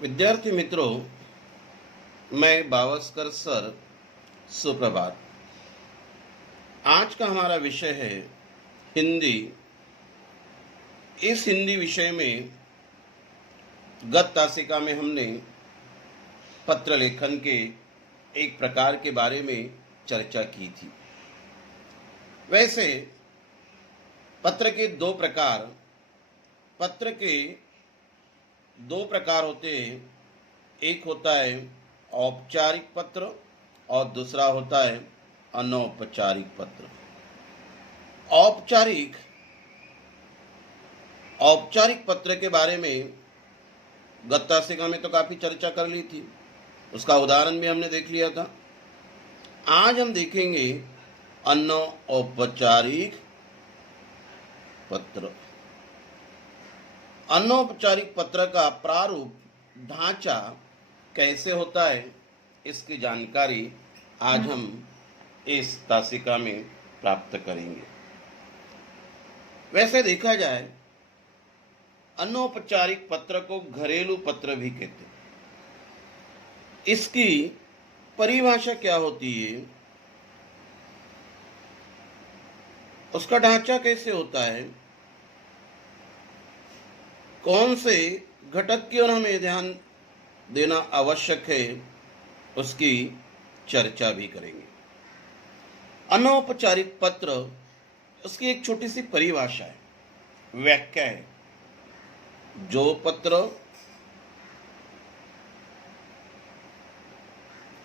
विद्यार्थी मित्रों, मैं बावस्कर सर, सुप्रभात। आज का हमारा विषय है हिंदी। इस हिंदी विषय में गत तासिका में हमने पत्र लेखन के एक प्रकार के बारे में चर्चा की थी। वैसे पत्र के दो प्रकार होते हैं। एक होता है औपचारिक पत्र और दूसरा होता है अनौपचारिक पत्र। औपचारिक पत्र के बारे में गत तासिका में तो काफी चर्चा कर ली थी, उसका उदाहरण भी हमने देख लिया था। आज हम देखेंगे अनौपचारिक पत्र। अनौपचारिक पत्र का प्रारूप ढांचा कैसे होता है, इसकी जानकारी आज हम इस तासिका में प्राप्त करेंगे। वैसे देखा जाए, अनौपचारिक पत्र को घरेलू पत्र भी कहते हैं। इसकी परिभाषा क्या होती है, उसका ढांचा कैसे होता है, कौन से घटक की ओर हमें ध्यान देना आवश्यक है, उसकी चर्चा भी करेंगे। अनौपचारिक पत्र, उसकी एक छोटी सी परिभाषा है, व्याख्या है। जो पत्र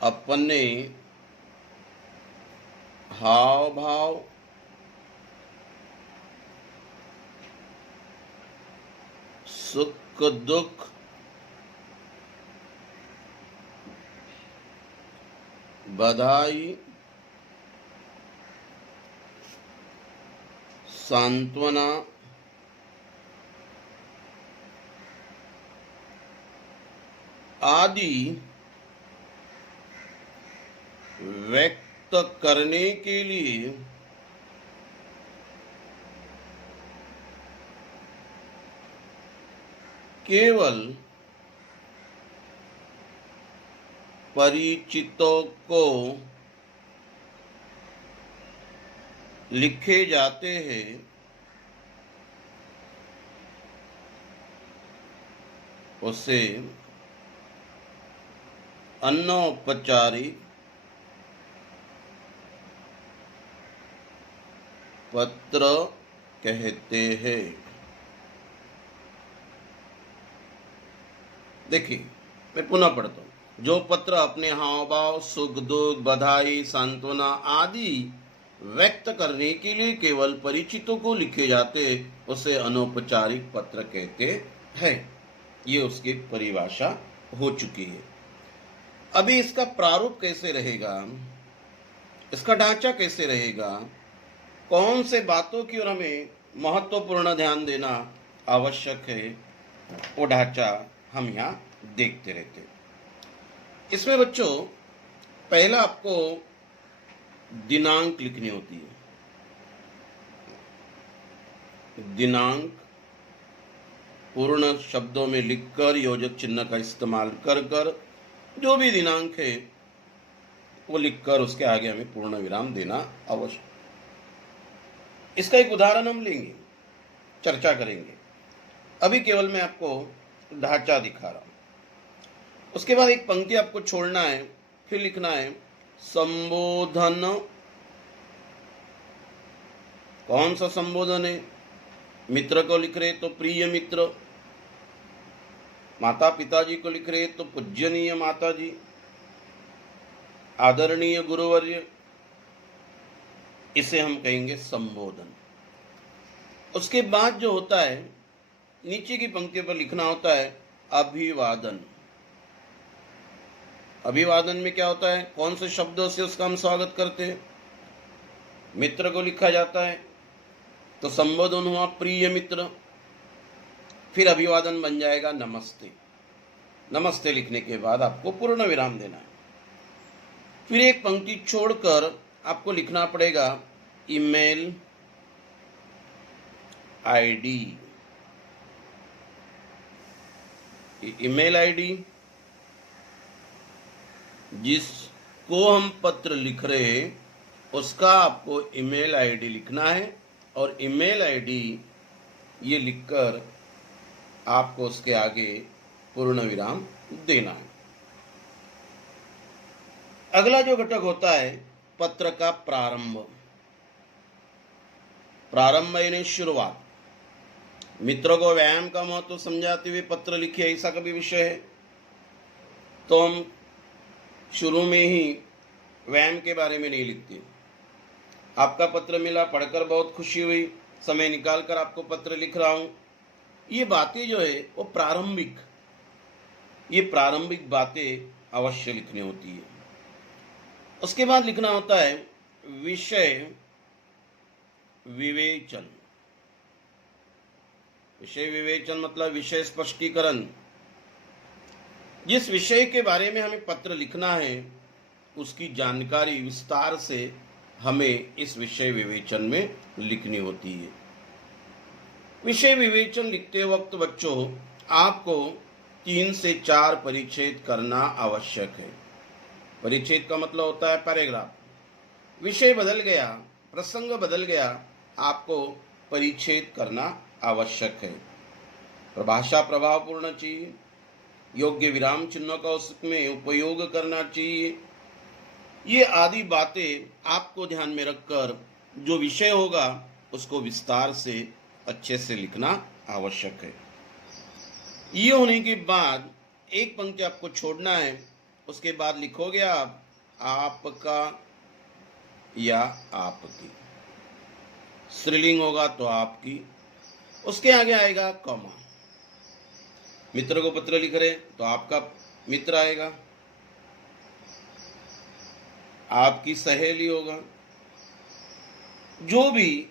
अपने हाव भाव, सुख दुख, बधाई, सांत्वना, आदि व्यक्त करने के लिए केवल परिचितों को लिखे जाते हैं, उसे अनौपचारिक पत्र कहते हैं। देखिए, मैं पुनः पढ़ता हूं। जो पत्र अपने हाव भाव, सुख दुख, बधाई, सांत्वना आदि व्यक्त करने के लिए केवल परिचितों को लिखे जाते, उसे अनौपचारिक पत्र कहते हैं। ये उसकी परिभाषा हो चुकी है। अभी इसका प्रारूप कैसे रहेगा, इसका ढांचा कैसे रहेगा, कौन से बातों की ओर हमें महत्वपूर्ण ध्यान देना आवश्यक है, वो ढांचा हम यहाँ देखते रहते हैं। इसमें बच्चों, पहला आपको दिनांक लिखनी होती है। दिनांक पूर्ण शब्दों में लिखकर योजक चिन्ह का इस्तेमाल कर जो भी दिनांक है वो लिखकर उसके आगे हमें पूर्ण विराम देना आवश्यक। इसका एक उदाहरण हम लेंगे, चर्चा करेंगे। अभी केवल मैं आपको ढांचा दिखा रहा हूं। उसके बाद एक पंक्ति आपको छोड़ना है, फिर लिखना है संबोधन। कौन सा संबोधन है? मित्र को लिख रहे तो प्रिय मित्र, माता पिताजी को लिख रहे तो पूज्यनीय माताजी, आदरणीय गुरुवर्य, इसे हम कहेंगे संबोधन। उसके बाद जो होता है, नीचे की पंक्ति पर लिखना होता है अभिवादन। अभिवादन में क्या होता है, कौन से शब्दों से उसका हम स्वागत करते हैं। मित्र को लिखा जाता है तो संबोधन हुआ प्रिय मित्र, फिर अभिवादन बन जाएगा नमस्ते। नमस्ते लिखने के बाद आपको पूर्ण विराम देना है। फिर एक पंक्ति छोड़कर आपको लिखना पड़ेगा ईमेल आईडी। ईमेल आईडी, जिसको हम पत्र लिख रहे हैं उसका आपको ईमेल आईडी लिखना है और ईमेल आईडी ये लिखकर आपको उसके आगे पूर्ण विराम देना है। अगला जो घटक होता है पत्र का प्रारंभ। प्रारंभ यानी शुरुआत। मित्रों को व्यायाम का महत्व समझाते हुए पत्र लिखे, ऐसा कभी विषय है तो हम शुरू में ही व्यायाम के बारे में नहीं लिखते। आपका पत्र मिला, पढ़कर बहुत खुशी हुई, समय निकाल कर आपको पत्र लिख रहा हूं। ये बातें जो है वो प्रारंभिक बातें अवश्य लिखनी होती है। उसके बाद लिखना होता है विषय विवेचन। विषय विवेचन मतलब विषय स्पष्टीकरण। जिस विषय के बारे में हमें पत्र लिखना है उसकी जानकारी विस्तार से हमें इस विषय विवेचन में लिखनी होती है। विषय विवेचन लिखते वक्त बच्चों आपको 3 से 4 परिच्छेद करना आवश्यक है। परिच्छेद का मतलब होता है पैराग्राफ। विषय बदल गया, प्रसंग बदल गया, आपको परिच्छेद करना आवश्यक है। प्रभाषा प्रभावपूर्ण चाहिए, योग्य विराम चिन्हों का उसमें उपयोग करना चाहिए। ये आदि बातें आपको ध्यान में रखकर जो विषय होगा उसको विस्तार से अच्छे से लिखना आवश्यक है। ये होने के बाद एक पंक्ति आपको छोड़ना है। उसके बाद लिखोगे आप आपका या आपकी। स्त्रीलिंग होगा तो आपकी। उसके आगे आएगा कॉमा। मित्र को पत्र लिख रहे तो आपका मित्र आएगा, आपकी सहेली होगा। जो भी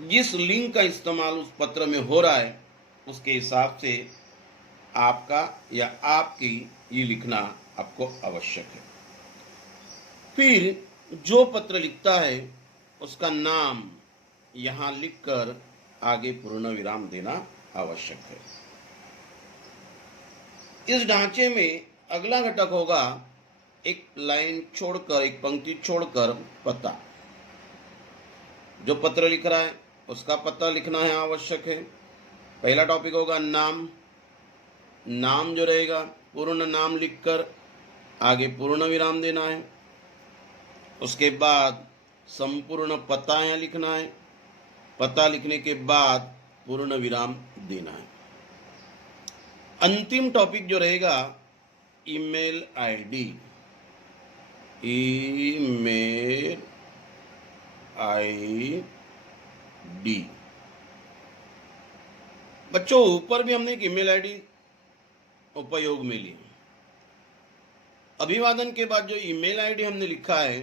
जिस लिंग का इस्तेमाल उस पत्र में हो रहा है उसके हिसाब से आपका या आपकी ये लिखना आपको आवश्यक है। फिर जो पत्र लिखता है उसका नाम यहां लिखकर आगे पूर्ण विराम देना आवश्यक है। इस ढांचे में अगला घटक होगा एक लाइन छोड़कर, एक पंक्ति छोड़कर पता। जो पत्र लिख रहा है उसका पता लिखना है आवश्यक है। पहला टॉपिक होगा नाम। नाम जो रहेगा पूर्ण नाम लिखकर आगे पूर्ण विराम देना है। उसके बाद संपूर्ण पता यहाँ लिखना है। पता लिखने के बाद पूर्ण विराम देना है। अंतिम टॉपिक जो रहेगा ईमेल आईडी। Email ID. बच्चों ऊपर भी हमने एक ईमेल आईडी उपयोग में ली। अभिवादन के बाद जो ईमेल आईडी हमने लिखा है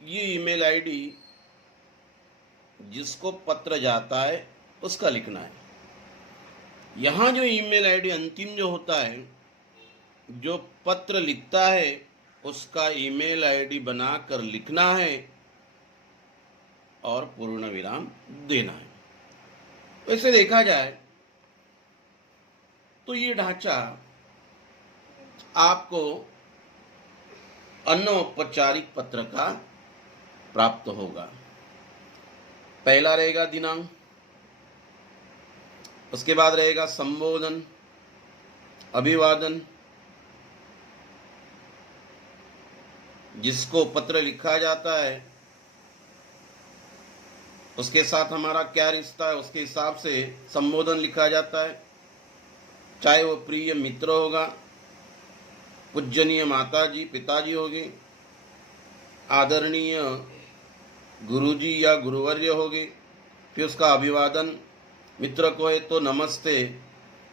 ये ईमेल आईडी जिसको पत्र जाता है उसका लिखना है। यहां जो ईमेल आईडी अंतिम जो होता है, जो पत्र लिखता है उसका ईमेल आईडी बनाकर लिखना है और पूर्ण विराम देना है। वैसे देखा जाए तो ये ढांचा आपको अनौपचारिक पत्र का प्राप्त होगा। पहला रहेगा दिनांक, उसके बाद रहेगा संबोधन, अभिवादन, जिसको पत्र लिखा जाता है उसके साथ हमारा क्या रिश्ता है उसके हिसाब से संबोधन लिखा जाता है। चाहे वो प्रिय मित्र होगा, पूजनीय माताजी पिताजी होगी, आदरणीय गुरुजी या गुरुवर्य होगी। फिर उसका अभिवादन, मित्र को है तो नमस्ते,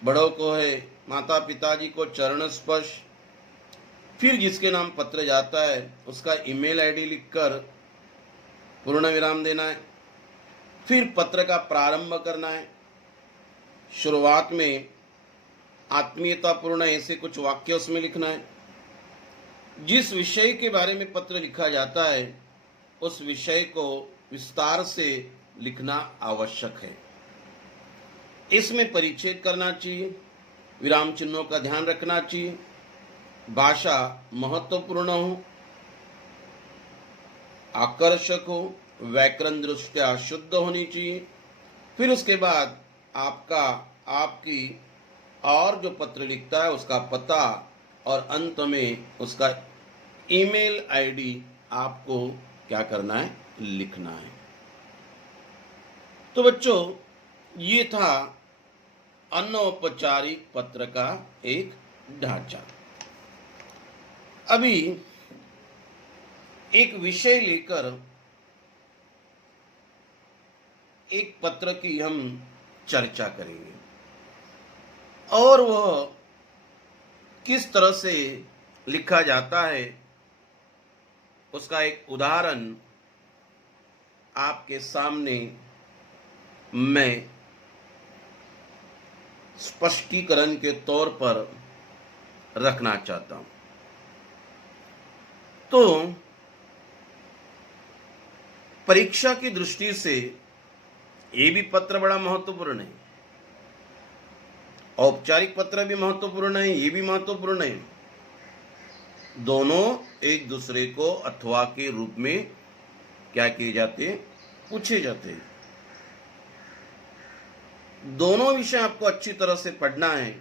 बड़ों को है माता पिताजी को चरण स्पर्श। फिर जिसके नाम पत्र जाता है उसका ईमेल आईडी लिखकर पूर्ण विराम देना है। फिर पत्र का प्रारंभ करना है। शुरुआत में आत्मीयतापूर्ण ऐसे कुछ वाक्य उसमें लिखना है। जिस विषय के बारे में पत्र लिखा जाता है उस विषय को विस्तार से लिखना आवश्यक है। इसमें परिच्छेद करना चाहिए। विराम चिन्हों का ध्यान रखना चाहिए, भाषा महत्वपूर्ण हो, आकर्षक हो, व्याकरण दृष्टया शुद्ध होनी चाहिए। फिर उसके बाद आपकी और जो पत्र लिखता है उसका पता और अंत में उसका ईमेल आईडी आपको क्या करना है, लिखना है। तो बच्चों, ये था अनौपचारिक पत्र का एक ढांचा। अभी एक विषय लेकर एक पत्र की हम चर्चा करेंगे और वह किस तरह से लिखा जाता है उसका एक उदाहरण आपके सामने मैं स्पष्टीकरण के तौर पर रखना चाहता हूं। तो परीक्षा की दृष्टि से ये भी पत्र बड़ा महत्वपूर्ण है, औपचारिक पत्र भी महत्वपूर्ण है, ये भी महत्वपूर्ण है। दोनों एक दूसरे को अथवा के रूप में क्या किए जाते हैं, पूछे जाते हैं। दोनों विषय आपको अच्छी तरह से पढ़ना है।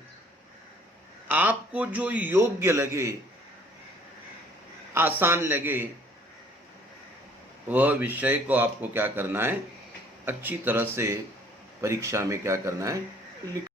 आपको जो योग्य लगे, आसान लगे, वह विषय को आपको क्या करना है, अच्छी तरह से परीक्षा में क्या करना है,